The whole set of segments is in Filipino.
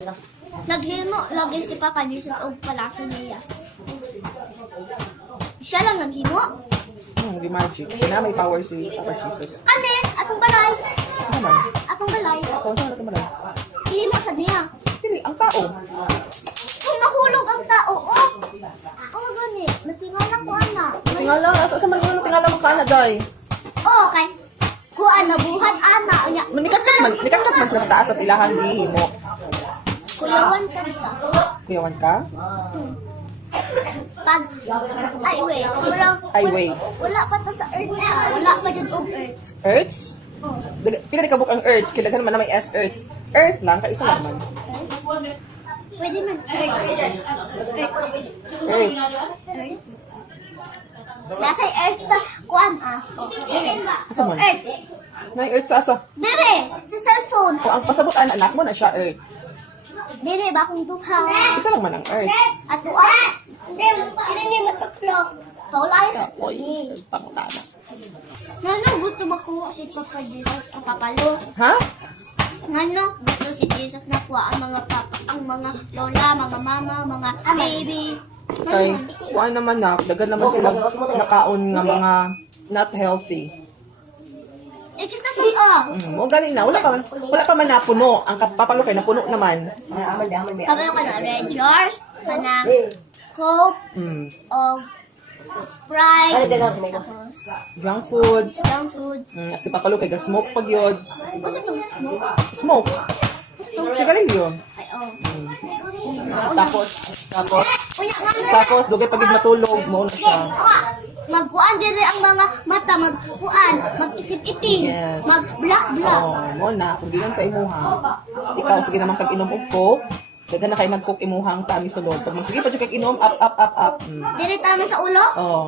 Naghimo lagi si Papa Jesus og palaki niya. Siya lang naghimo. Di magic. Na may power si Papa Jesus. Kani, atong balay. Ano naman? Atong balay. Kung saan natin malay? Himo sa niya. Pili, ang tao. Kung mahulog ang tao, oh. Oh, gani. Natingala ko, ana. Tingala, sa mga tingala mo ka na, Day. Oh, kay. Kuan nabuhat, ana. Unya. Nikatkat man sila sa taas, tas ilahan ihimo. Kuyawan sa kita. Kuyawan ka? Pag, ay, wait. Ay, wait. Wala pa to sa earth, ha? Wala pa dyan og earth. Earths? Pila di kabuk ang Earths, kilagan man na may S-Earths. Earth lang, kaisa lang man. Pwede man earth. Earth. Earth. Nasa earth sa kuan, ah. Asa man? Earth. Na Earth sa asa. Dire, sa cellphone. O ang pasabutan, anak mo na siya, Earth. Dire, bakong duha. Isa lang man ang Earth. At tuan. Hindi, hindi matuklong. Paulay sa Oy, pangutana. Ngano, gusto makuha si Papa Jesus ang papalo. Ha? Ngano, gusto si Jesus nakuha ang mga papa, ang mga lola, mga mama, mga baby. Kay, kuhaan naman na, dagan naman silang nakaon nga mga not healthy. Kita sa Mo galing na, wala pa man napuno. Ang papalo kay napuno naman. Kabayo ka na, Red Jars, kanang Coke, o Sprite, Junk foods. junk food. Si papalo kay ga-smoke pag yun. Gusto to smoke? Smoke. Sigarilyo. Ay, oh. Tapos, Unya, ngano, dugay pag matulog, mo na siya. magkuan dire ang mga mata, magkuan, mag-itim-itim, Yes. mag-black-black. Mo na, kung diyan sa imuha. Ikaw, sige naman kag inom og coke. Dagan na kay nag-coke imuhang tami sulod. Pag sige pa jud kay inom, up. Dire tama sa ulo? Oh.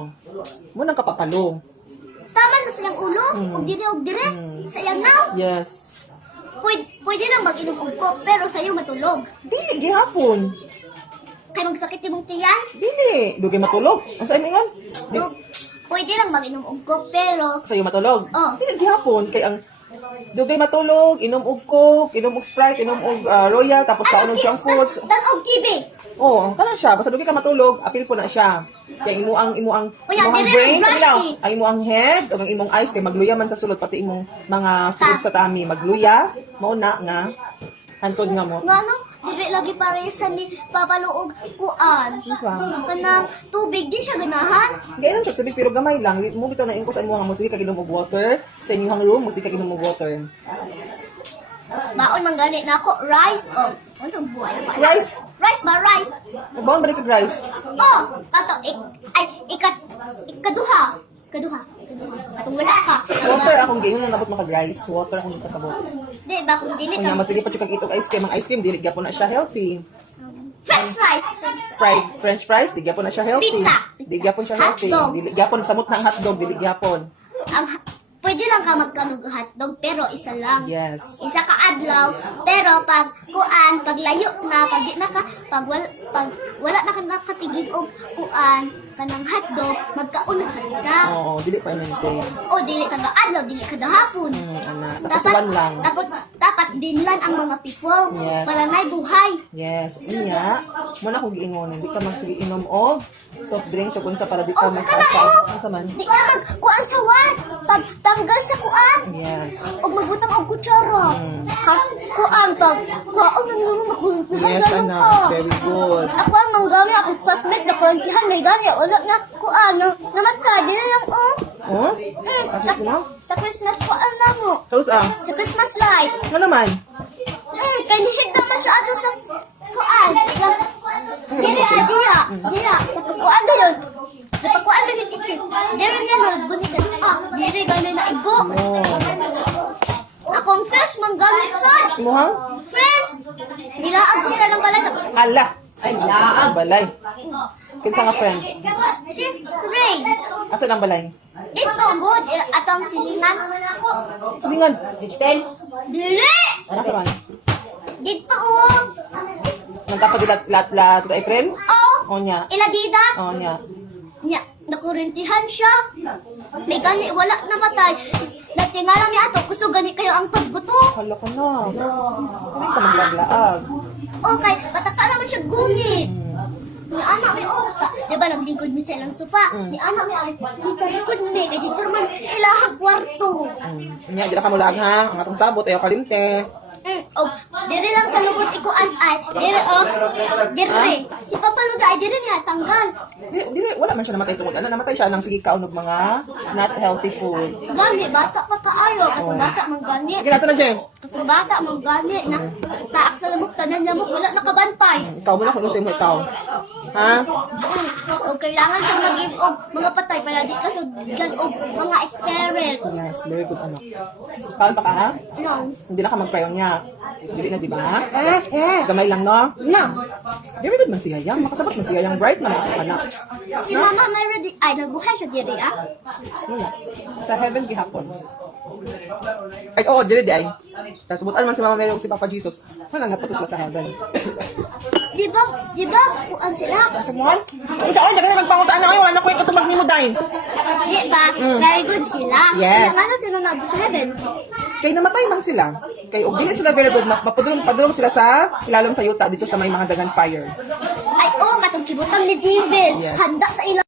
Mo nang kapapalo. Tama na silang ulo? Og dire. Sa iyang now? Yes. Pwede lang mag-inom og coke, pero sa'yo matulog. Dili gihapon. Kay magsakit yung tiyan? Dili, dugay matulog. Ang sa ingon? Pwede lang mag-inom og coke, pero Sa'yo matulog? Oh. Dili gihapon kay ang dugay matulog, inom og coke, inom og Sprite, inom og Royal, tapos kaon og junk foods. og TV. Oh, kana siya. Basta dugay ka matulog, apil po na siya. Kaya imuang Kuya, dili brain, na brush kanilaw. teeth. Ang imuang head, o ang imong eyes, kay magluya man sa sulod, pati imong mga sulod sa tami. Magluya, mauna nga, hantod nga mo. Ngano, dire lagi paresan ni papaluog kuan. Kanang tubig din siya ganahan. Gailan siya, tubig, pero gamay lang. Mo bitaw na ingkos ang mga musika kag inom og water. Sa inyong room, musika kag inom og water. Baon man gani nako rice o unsang buhay pa. Rice? Rice ba rice? Nagbaon balik kag rice. Oh, kato ikaduha. Katong wala ka. Water akong gayon na nabot makag rice. Water akong pasabot. Di ba kung dili Kung ka masili pa siya kag itong ice cream. Ang ice cream, dili gyapon na siya healthy. French fries. French fries, di gyapon na siya healthy. Pizza. Di gyapon siya healthy. Hotdog. Dili gyapon samot ng hotdog, dili gyapon. Pwede lang ka magkanog hotdog pero isa lang. Yes. Isa ka adlaw, pero pag kuan, pag layo na, pag di na ka, pag wala na ka nakatigig og kuan, kanang hotdog, magkauna sa ka. Oo, dili permanente. O dili ka adlaw, dili ka hapon. Ana, tapos one lang. Dapat dinlan ang mga people Yes. para nay buhay. Yes. Unya, mo na kong giingon, hindi ka magsige inom og soft drinks o kung sa para di ka O may kana kasas. o. Ano sa man? Di ka magkuan sa war, pag tanggal sa kuan. Yes. O magbutang og kutsara. Kuan pag kuan nang makuntihan. Yes, anak. Very good. Ako ang manggami, ako classmate na kuntihan, may gani. Wala na kuan, namatay. Dili lang o. Oh? Sa, sa Christmas kuan na mo. Tapos Sa Christmas light. ano naman? Kaya nihid naman siya ato sa kuan. Dili idea. Dira. Tapos kuan na yun. Kapag kuan na si teacher. Diri niya naggunit. Diri gano'n na igo. Oh. Akong first manggamit sa Imuhang? friends. Nilaag sila ng balay. Ala. Ay, laag. Balay. Kinsa nga friend? Si Ray. Asa ang balay? Ito, good. Atong silingan. Silingan. 16? Dili. Ano ka man? Dito, Nagkapag lat April? oh. O niya. Iladida. O niya. Nya, nakurintihan siya. May gani, wala namatay. Natingala niya ato, gusto gani kayo ang pagbuto. Hala ko na. Hindi ka maglaglaag. Okay, pataka naman siya gunit. Ni anak may oka. Di ba naglingkod mi sa ilang sofa? Ni anak may ari. Itarikod mi. Kaya dito man ilahag kwarto. Nya, di na ka mulag ha. Ang atong sabot, ayaw kalimte. Oh, dire lang sa lubot ikuan ay. Dire oh. Dire. Si Papa Luda ay dire niya tanggal. Wala man siya namatay tungod. Ano, namatay siya ng sige kaunog mga not healthy food. Gani, bata pa kaayo. Katong bata man gani. Sige, nato na, Jem. Katong bata man gani. Na, taak sa lubot, tanan niya mo, wala nakabantay. Ikaw mo na kung ano sa imo ikaw. Ha? O kailangan siya mag-give og mga patay para di ka so dyan og mga experiment. Yes, very good anak. Kaon pa ka ha? No. Hindi na ka mag-prayo niya. Dili na, di ba? Gamay lang, no? No. Very good man siya yang. Makasabot man siya yang bright man ang anak. Si Mama may ready. Ay, nagbuhay siya diri ah. Wala. Sa heaven gihapon. Ay, oo, dili di ay. Kasubutan man si Mama Mary ug si Papa Jesus. Wala nga pato sila sa heaven. Di ba, kuan sila? Come on. Ito, ay, dagan na nagpanguntaan na kayo. Wala na ko ikatubag ni mo, Dain. Di ba? Very good sila. Yes. Kaya ano sila nabot sa heaven? Kay namatay man sila. Kay og dili sila very good. Mapadulong sila sa ilalom sa yuta dito sa may mga dagan fire. Ay, katong kibutang ni David. Yes. Handa sa ilang